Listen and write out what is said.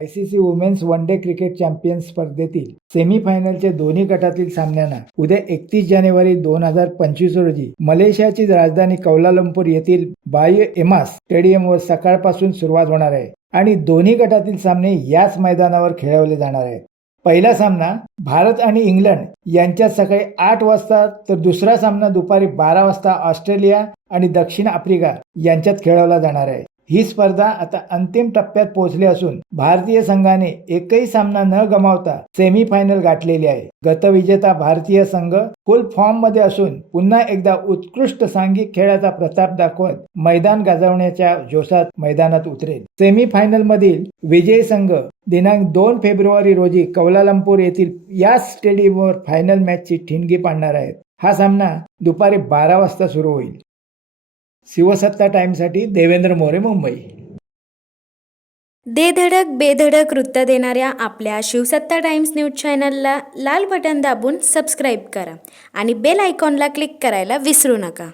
ICC women's one day cricket champion स्पर्धेतील सेमीफायनलचे दोन्ही गटातील सामन्यांना उद्या 31 जानेवारी 2025 रोजी मलेशियाची राजधानी कौलालंपूर येथील बायो एमास स्टेडियमवर सकाळपासून सुरुवात होणार आहे आणि दोन्ही गटातील सामने याच मैदानावर खेळवले जाणार आहेत. पहिला सामना भारत आणि इंग्लंड यांच्यात सकाळी 8 वाजता तर दुसरा सामना दुपारी 12 वाजता ऑस्ट्रेलिया आणि दक्षिण आफ्रिका यांच्यात खेळवला जाणार आहे. ही स्पर्धा आता अंतिम टप्प्यात पोहोचली असून भारतीय संघाने एकही सामना न गमावता सेमीफायनल गाठलेली आहे. गतविजेता भारतीय संघ फुल फॉर्म मध्ये असून पुन्हा एकदा उत्कृष्ट सांघिक खेळाचा प्रताप दाखवत मैदान गाजवण्याच्या जोशात मैदानात उतरेल. सेमीफायनल मधील विजयी संघ दिनांक 2 फेब्रुवारी रोजी कौलालंपूर येथील याच स्टेडियमवर फायनल मॅचची ठिणगी पाडणार आहेत. हा सामना दुपारी 12 वाजता सुरू होईल. शिवसत्ता टाइम्ससाठी देवेंद्र मोरे, मुंबई. दे धडक बेधडक वृत्त देणाऱ्या आपल्या शिवसत्ता टाइम्स न्यूज चॅनलला लाल बटन दाबून सबस्क्राईब करा आणि बेल आयकॉनला क्लिक करायला विसरू नका.